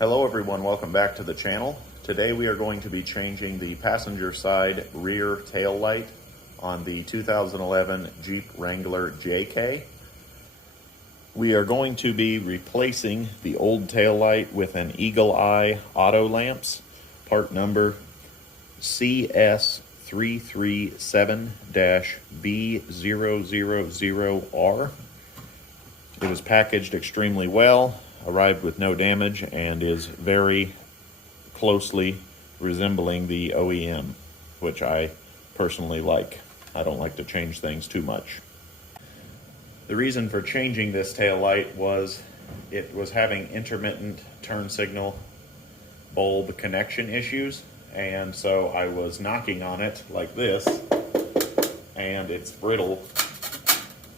Hello everyone, welcome back to the channel. Today we are going to be changing the passenger side rear tail light on the 2011 Jeep Wrangler JK. We are going to be replacing the old tail light with an Eagle Eye auto lamps, part number CS337-B000R. It was packaged extremely well, arrived with no damage, and is very closely resembling the OEM, which I personally like. I don't like to change things too much. The reason for changing this tail light was it was having intermittent turn signal bulb connection issues, and so I was knocking on it like this, and it's brittle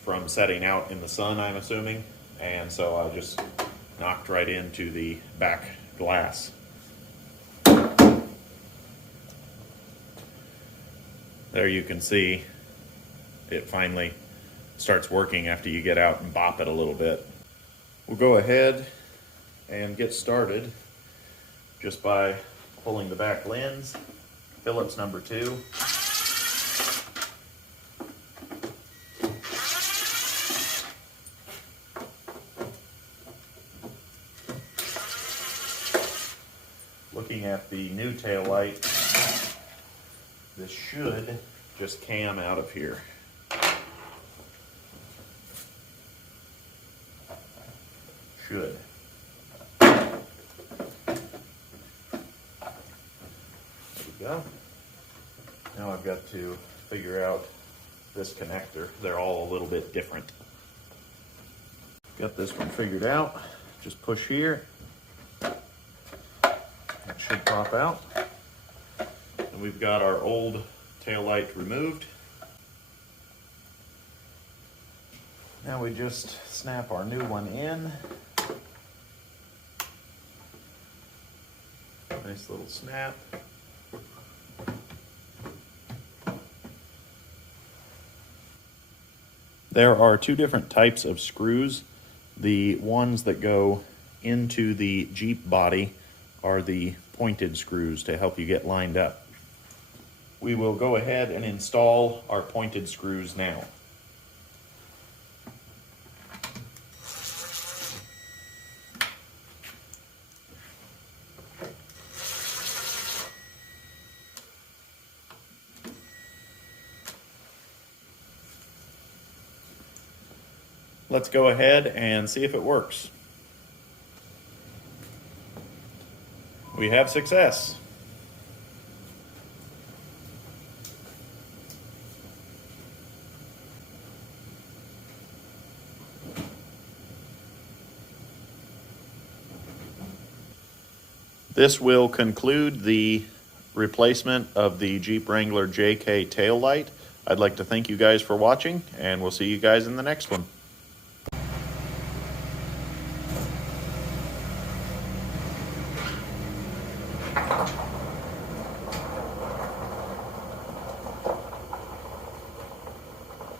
from setting out in the sun, I'm assuming, and so I just knocked right into the back glass. There you can see it finally starts working after you get out and bop it a little bit. We'll go ahead and get started just by pulling the back lens, Phillips number 2. Looking at the new tail light, this should just cam out of here. Should. There we go. Now I've got to figure out this connector. They're all a little bit different. Got this one figured out. Just push here. It should pop out. And we've got our old tail light removed. Now we just snap our new one in. Nice little snap. There are two different types of screws. The ones that go into the Jeep body are the pointed screws to help you get lined up. We will go ahead and install our pointed screws now. Let's go ahead and see if it works. We have success. This will conclude the replacement of the Jeep Wrangler JK tail light. I'd like to thank you guys for watching, and we'll see you guys in the next one.